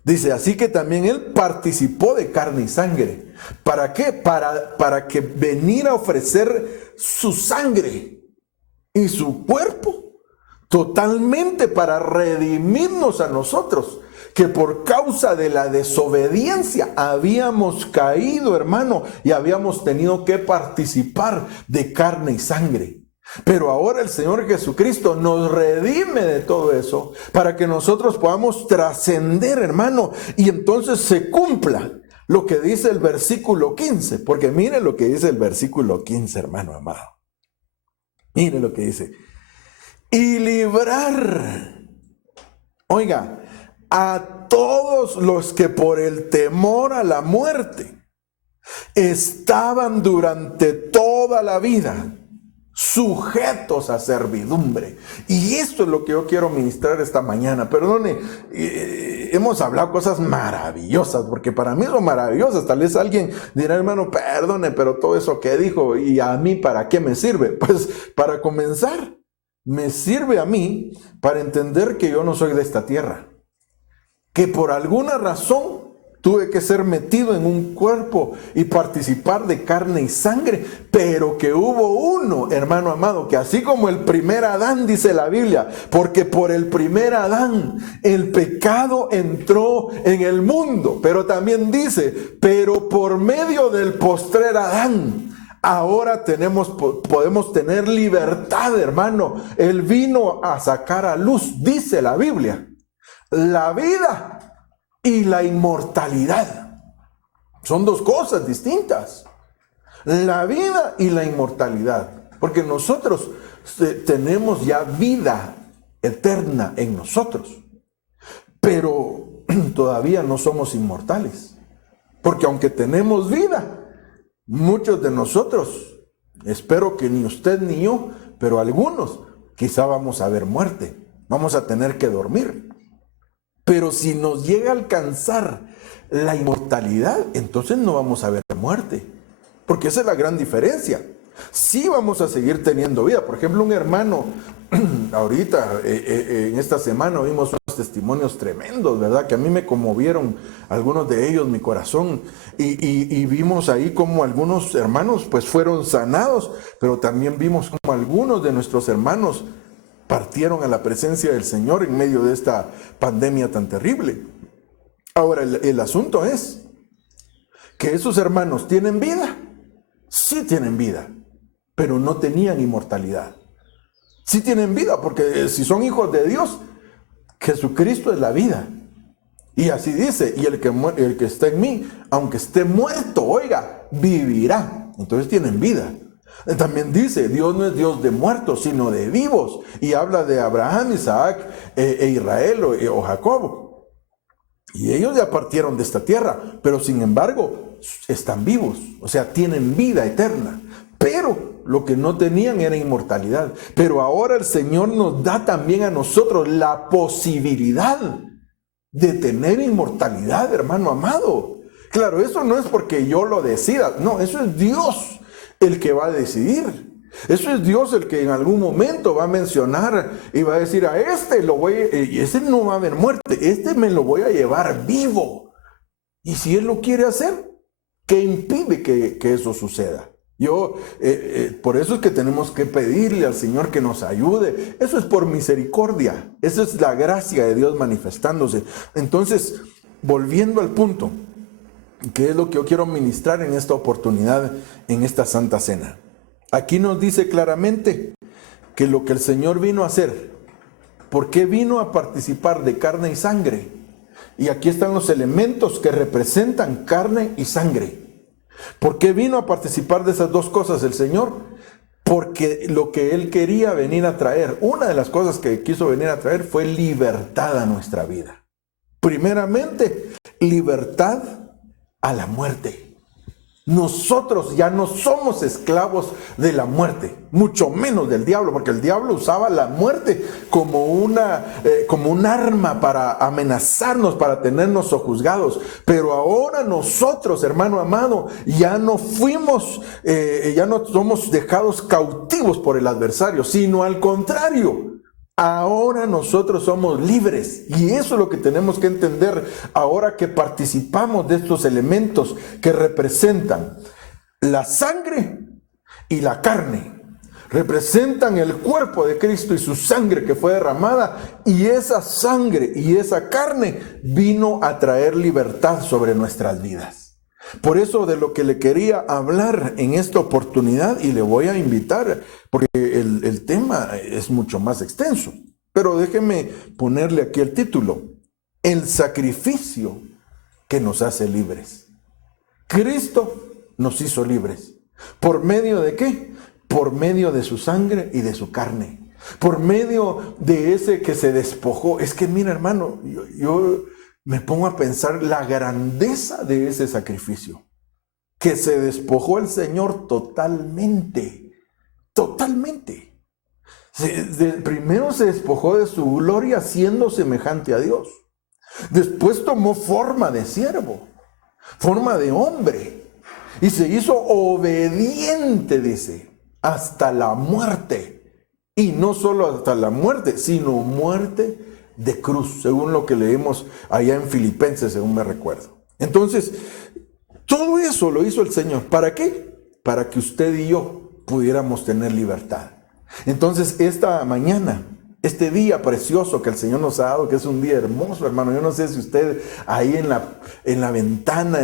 dice, así que también Él participó de carne y sangre. ¿Para qué? Para que venir a ofrecer su sangre y su cuerpo totalmente para redimirnos a nosotros, que por causa de la desobediencia habíamos caído, hermano, y habíamos tenido que participar de carne y sangre. Pero ahora el Señor Jesucristo nos redime de todo eso para que nosotros podamos trascender, hermano, y entonces se cumpla lo que dice el versículo 15, porque mire lo que dice el versículo 15, hermano amado. Mire lo que dice. Y librar, oiga, a todos los que por el temor a la muerte estaban durante toda la vida sujetos a servidumbre. Y esto es lo que yo quiero ministrar esta mañana. Perdone, hemos hablado cosas maravillosas, porque para mí son maravillosas. Tal vez alguien dirá, hermano, perdone, pero todo eso que dijo, ¿y a mí para qué me sirve? Pues para comenzar, me sirve a mí para entender que yo no soy de esta tierra, que por alguna razón tuve que ser metido en un cuerpo y participar de carne y sangre, pero que hubo uno, hermano amado, que así como el primer Adán, dice la Biblia, porque por el primer Adán el pecado entró en el mundo, pero también dice, pero por medio del postrer Adán, ahora podemos tener libertad, hermano. Él vino a sacar a luz, dice la Biblia, la vida y la inmortalidad. Son dos cosas distintas. La vida y la inmortalidad. Porque nosotros tenemos ya vida eterna en nosotros. Pero todavía no somos inmortales. Porque aunque tenemos vida, muchos de nosotros, espero que ni usted ni yo, pero algunos, quizá vamos a ver muerte. Vamos a tener que dormir. Pero si nos llega a alcanzar la inmortalidad, entonces no vamos a ver muerte. Porque esa es la gran diferencia. Sí vamos a seguir teniendo vida. Por ejemplo, un hermano, ahorita, en esta semana vimos unos testimonios tremendos, ¿verdad? Que a mí me conmovieron algunos de ellos, mi corazón. Y vimos ahí como algunos hermanos pues fueron sanados, pero también vimos como algunos de nuestros hermanos partieron a la presencia del Señor en medio de esta pandemia tan terrible. Ahora, el asunto es que esos hermanos tienen vida. Sí tienen vida, pero no tenían inmortalidad. Sí tienen vida, porque si son hijos de Dios, Jesucristo es la vida. Y así dice, y el que está en mí, aunque esté muerto, oiga, vivirá. Entonces tienen vida. También dice, Dios no es Dios de muertos, sino de vivos. Y habla de Abraham, Isaac, Israel o Jacob. Y ellos ya partieron de esta tierra, pero sin embargo están vivos. O sea, tienen vida eterna. Pero lo que no tenían era inmortalidad. Pero ahora el Señor nos da también a nosotros la posibilidad de tener inmortalidad, hermano amado. Claro, eso no es porque yo lo decida. No, eso es Dios el que va a decidir. Eso es Dios el que en algún momento va a mencionar y va a decir, a este ese no va a haber muerte, este me lo voy a llevar vivo. Y si Él lo quiere hacer, ¿qué impide que eso suceda? Por eso es que tenemos que pedirle al Señor que nos ayude. Eso es por misericordia. Eso es la gracia de Dios manifestándose. Entonces, volviendo al punto, que es lo que yo quiero ministrar en esta oportunidad, en esta Santa Cena. Aquí nos dice claramente que lo que el Señor vino a hacer, ¿por qué vino a participar de carne y sangre? Y aquí están los elementos que representan carne y sangre. ¿Por qué vino a participar de esas dos cosas el Señor? Porque lo que Él quería venir a traer, una de las cosas que quiso venir a traer fue libertad a nuestra vida. Primeramente, libertad a la muerte. Nosotros ya no somos esclavos de la muerte, mucho menos del diablo, porque el diablo usaba la muerte como un arma para amenazarnos, para tenernos sojuzgados. Pero ahora nosotros, hermano amado, ya no somos dejados cautivos por el adversario, sino al contrario. Ahora nosotros somos libres, y eso es lo que tenemos que entender ahora que participamos de estos elementos que representan la sangre y la carne. Representan el cuerpo de Cristo y su sangre que fue derramada, y esa sangre y esa carne vino a traer libertad sobre nuestras vidas. Por eso de lo que le quería hablar en esta oportunidad, y le voy a invitar, porque el tema es mucho más extenso, pero déjeme ponerle aquí el título: el sacrificio que nos hace libres. Cristo nos hizo libres. ¿Por medio de qué? Por medio de su sangre y de su carne. Por medio de ese que se despojó. Es que mira, hermano, yo me pongo a pensar la grandeza de ese sacrificio, que se despojó el Señor totalmente. Primero se despojó de su gloria siendo semejante a Dios. Después tomó forma de siervo, forma de hombre, y se hizo obediente, dice, hasta la muerte. Y no solo hasta la muerte, sino muerte de cruz, según lo que leemos allá en Filipenses, según me recuerdo. Entonces, todo eso lo hizo el Señor. ¿Para qué? Para que usted y yo pudiéramos tener libertad. Entonces, esta mañana, este día precioso que el Señor nos ha dado, que es un día hermoso, hermano. Yo no sé si usted ahí en la ventana,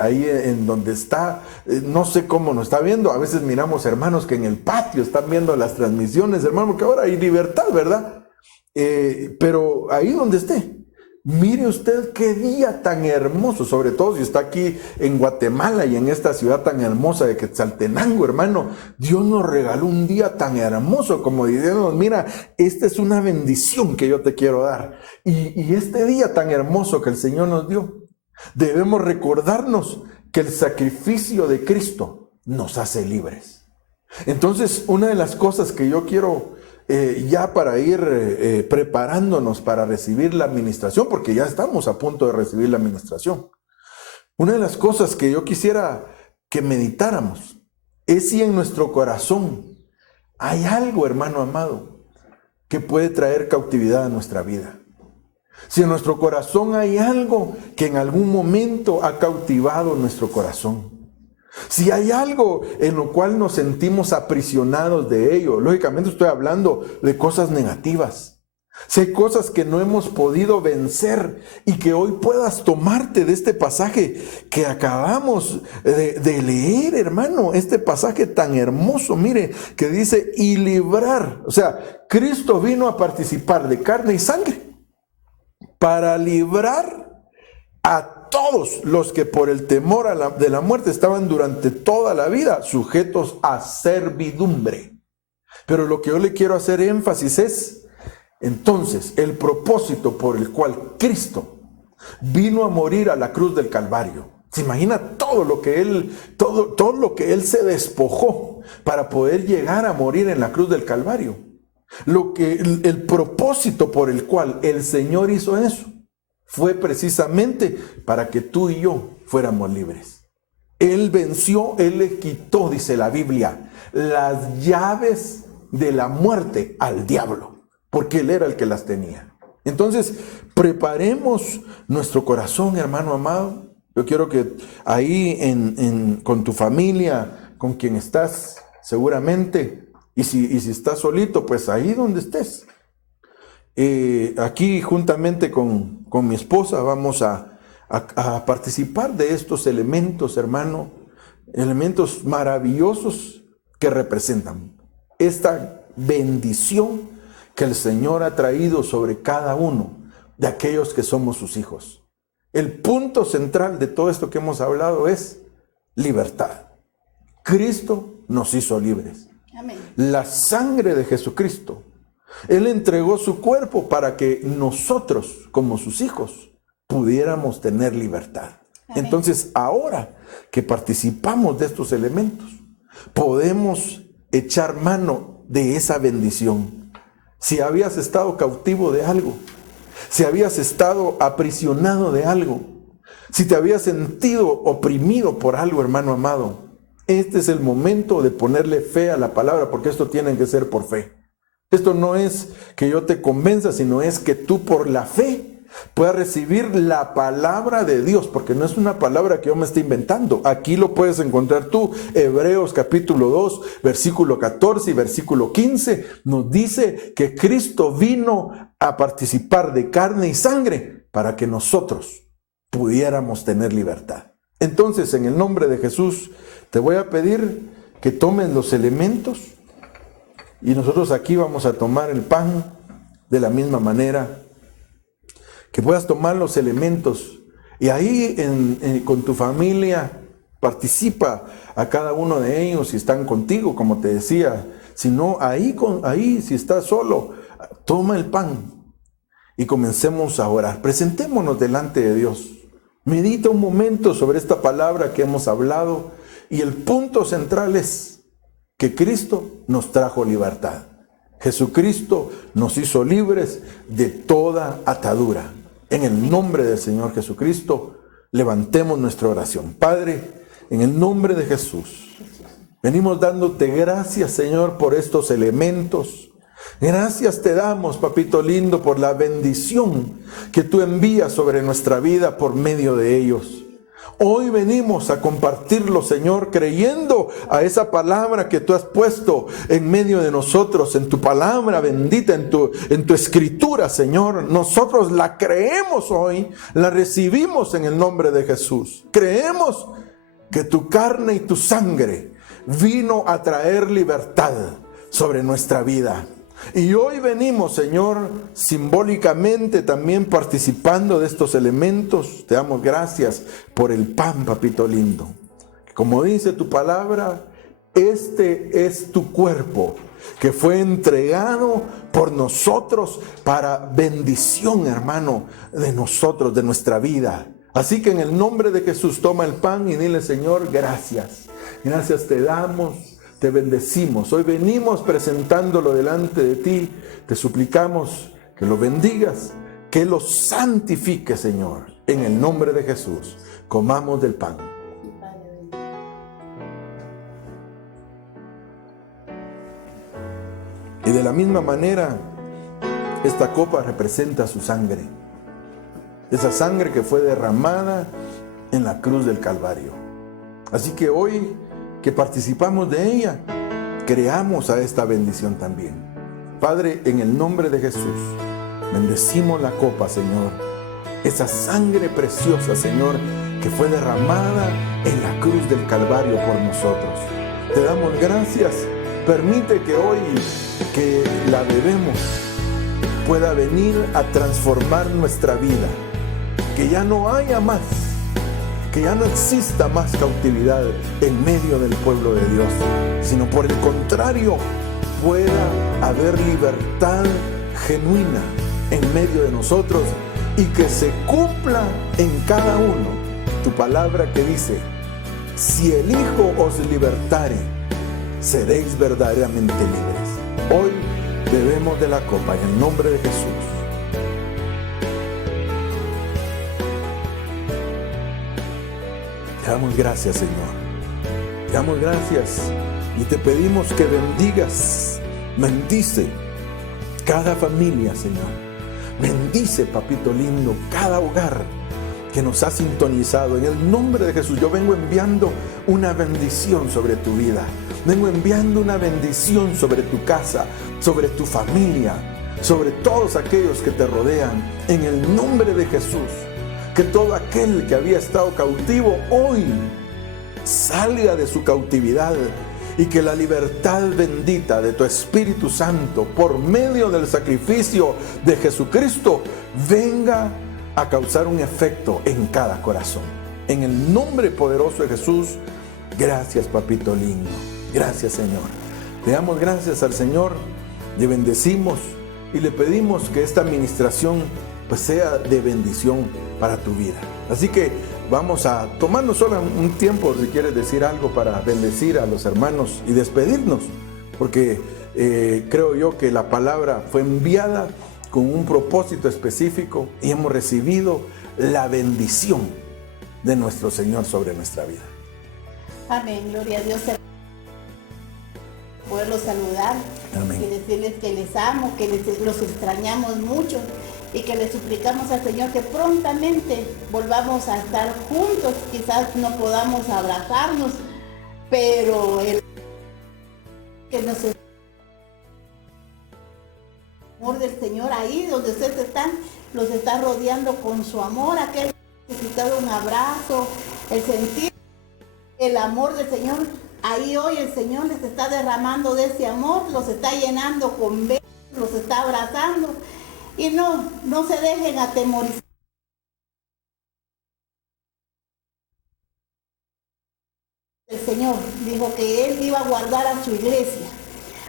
ahí en donde está, no sé cómo nos está viendo. A veces miramos hermanos que en el patio están viendo las transmisiones, hermano, porque ahora hay libertad, ¿verdad? Pero ahí donde esté, mire usted qué día tan hermoso, sobre todo si está aquí en Guatemala y en esta ciudad tan hermosa de Quetzaltenango, hermano. Dios nos regaló un día tan hermoso, como diciendo, mira, esta es una bendición que yo te quiero dar. Y este día tan hermoso que el Señor nos dio, debemos recordarnos que el sacrificio de Cristo nos hace libres. Entonces, una de las cosas que yo quiero ya para ir preparándonos para recibir la administración, porque ya estamos a punto de recibir la administración. Una de las cosas que yo quisiera que meditáramos es si en nuestro corazón hay algo, hermano amado, que puede traer cautividad a nuestra vida. Si en nuestro corazón hay algo que en algún momento ha cautivado nuestro corazón. Si hay algo en lo cual nos sentimos aprisionados de ello, lógicamente estoy hablando de cosas negativas. Si hay cosas que no hemos podido vencer y que hoy puedas tomarte de este pasaje que acabamos de leer, hermano, este pasaje tan hermoso, mire, que dice, y librar. O sea, Cristo vino a participar de carne y sangre para librar a todos los que por el temor de la muerte estaban durante toda la vida sujetos a servidumbre. Pero lo que yo le quiero hacer énfasis es, entonces, el propósito por el cual Cristo vino a morir a la cruz del Calvario. ¿Se imagina todo lo que él se despojó para poder llegar a morir en la cruz del Calvario? El propósito por el cual el Señor hizo eso fue precisamente para que tú y yo fuéramos libres. Él venció, Él le quitó, dice la Biblia, las llaves de la muerte al diablo, porque Él era el que las tenía. Entonces, preparemos nuestro corazón, hermano amado. Yo quiero que ahí con tu familia, con quien estás seguramente, y si estás solito, pues ahí donde estés. Aquí juntamente con mi esposa vamos a participar de estos elementos, hermano, elementos maravillosos que representan esta bendición que el Señor ha traído sobre cada uno de aquellos que somos sus hijos. El punto central de todo esto que hemos hablado es libertad. Cristo nos hizo libres. Amén. La sangre de Jesucristo, Él entregó su cuerpo para que nosotros, como sus hijos, pudiéramos tener libertad. Amén. Entonces, ahora que participamos de estos elementos, podemos echar mano de esa bendición. Si habías estado cautivo de algo, si habías estado aprisionado de algo, si te habías sentido oprimido por algo, hermano amado, este es el momento de ponerle fe a la palabra, porque esto tiene que ser por fe. Esto no es que yo te convenza, sino es que tú por la fe puedas recibir la palabra de Dios, porque no es una palabra que yo me esté inventando. Aquí lo puedes encontrar tú. Hebreos capítulo 2, versículo 14 y versículo 15 nos dice que Cristo vino a participar de carne y sangre para que nosotros pudiéramos tener libertad. Entonces, en el nombre de Jesús, te voy a pedir que tomen los elementos y nosotros aquí vamos a tomar el pan de la misma manera. Que puedas tomar los elementos y ahí con tu familia participa a cada uno de ellos si están contigo, como te decía. Si no, ahí si estás solo, toma el pan y comencemos a orar. Presentémonos delante de Dios. Medita un momento sobre esta palabra que hemos hablado y el punto central es que Cristo nos trajo libertad. Jesucristo nos hizo libres de toda atadura. En el nombre del Señor Jesucristo, levantemos nuestra oración. Padre, en el nombre de Jesús, venimos dándote gracias, Señor, por estos elementos. Gracias te damos, papito lindo, por la bendición que tú envías sobre nuestra vida por medio de ellos. Hoy venimos a compartirlo, Señor, creyendo a esa palabra que tú has puesto en medio de nosotros, en tu palabra bendita, en tu escritura, Señor. Nosotros la creemos hoy, la recibimos en el nombre de Jesús. Creemos que tu carne y tu sangre vino a traer libertad sobre nuestra vida. Y hoy venimos, Señor, simbólicamente también participando de estos elementos. Te damos gracias por el pan, papito lindo. Como dice tu palabra, este es tu cuerpo que fue entregado por nosotros para bendición, hermano, de nosotros, de nuestra vida. Así que en el nombre de Jesús, toma el pan y dile, Señor, gracias. Gracias te damos. Te bendecimos. Hoy venimos presentándolo delante de ti. Te suplicamos que lo bendigas, que lo santifiques, Señor. En el nombre de Jesús, comamos del pan. Y de la misma manera, esta copa representa su sangre. Esa sangre que fue derramada en la cruz del Calvario. Así que hoy que participamos de ella, creamos a esta bendición también. Padre, en el nombre de Jesús, bendecimos la copa, Señor. Esa sangre preciosa, Señor, que fue derramada en la cruz del Calvario por nosotros. Te damos gracias. Permite que hoy que la bebemos pueda venir a transformar nuestra vida. Que ya no haya más, que ya no exista más cautividad en medio del pueblo de Dios, sino por el contrario, pueda haber libertad genuina en medio de nosotros y que se cumpla en cada uno tu palabra que dice, si el Hijo os libertare, seréis verdaderamente libres. Hoy bebemos de la copa en el nombre de Jesús. Te damos gracias, Señor. Te damos gracias y te pedimos que bendice cada familia, Señor. Bendice, papito lindo, cada hogar que nos ha sintonizado. En el nombre de Jesús, yo vengo enviando una bendición sobre tu vida. Vengo enviando una bendición sobre tu casa, sobre tu familia, sobre todos aquellos que te rodean. En el nombre de Jesús. Que todo aquel que había estado cautivo hoy salga de su cautividad y que la libertad bendita de tu Espíritu Santo por medio del sacrificio de Jesucristo venga a causar un efecto en cada corazón. En el nombre poderoso de Jesús, gracias, papito lindo. Gracias, Señor. Le damos gracias al Señor, le bendecimos y le pedimos que esta administración pues sea de bendición para tu vida. Así que vamos a tomarnos solo un tiempo, si quieres decir algo, para bendecir a los hermanos y despedirnos, porque creo yo que la palabra fue enviada con un propósito específico y hemos recibido la bendición de nuestro Señor sobre nuestra vida. Amén, gloria a Dios. Poderlos saludar. Amén. Y decirles que les amo, que los extrañamos mucho y que les suplicamos al Señor que prontamente volvamos a estar juntos. Quizás no podamos abrazarnos, pero el amor del Señor ahí donde ustedes están, los está rodeando con su amor. Aquel que necesita un abrazo, el sentir el amor del Señor, ahí hoy el Señor les está derramando de ese amor, los está llenando con besos, los está abrazando. Y no se dejen atemorizar. El Señor dijo que Él iba a guardar a su iglesia.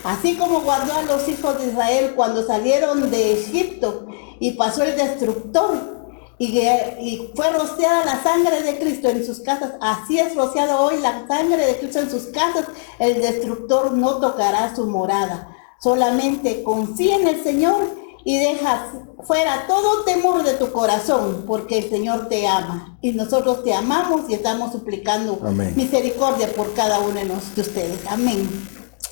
Así como guardó a los hijos de Israel cuando salieron de Egipto y pasó el destructor y fue rociada la sangre de Cristo en sus casas. Así es rociada hoy la sangre de Cristo en sus casas. El destructor no tocará su morada. Solamente confía en el Señor y deja fuera todo temor de tu corazón, porque el Señor te ama y nosotros te amamos y estamos suplicando Amén. Misericordia por cada uno de ustedes. Amén.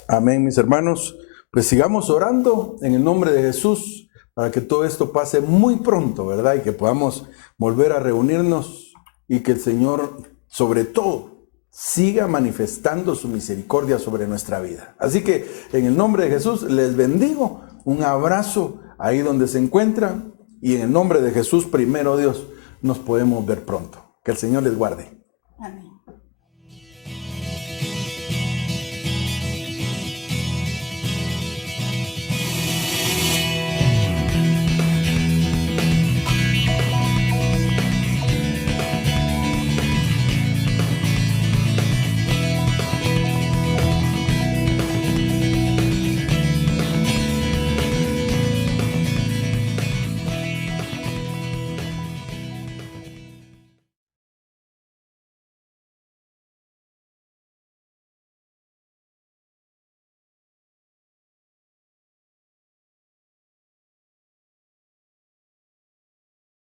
Amén, mis hermanos. Pues sigamos orando en el nombre de Jesús para que todo esto pase muy pronto, ¿verdad? Y que podamos volver a reunirnos y que el Señor, sobre todo, siga manifestando su misericordia sobre nuestra vida. Así que en el nombre de Jesús les bendigo, un abrazo ahí donde se encuentran, y en el nombre de Jesús, primero Dios, nos podemos ver pronto. Que el Señor les guarde. Amén.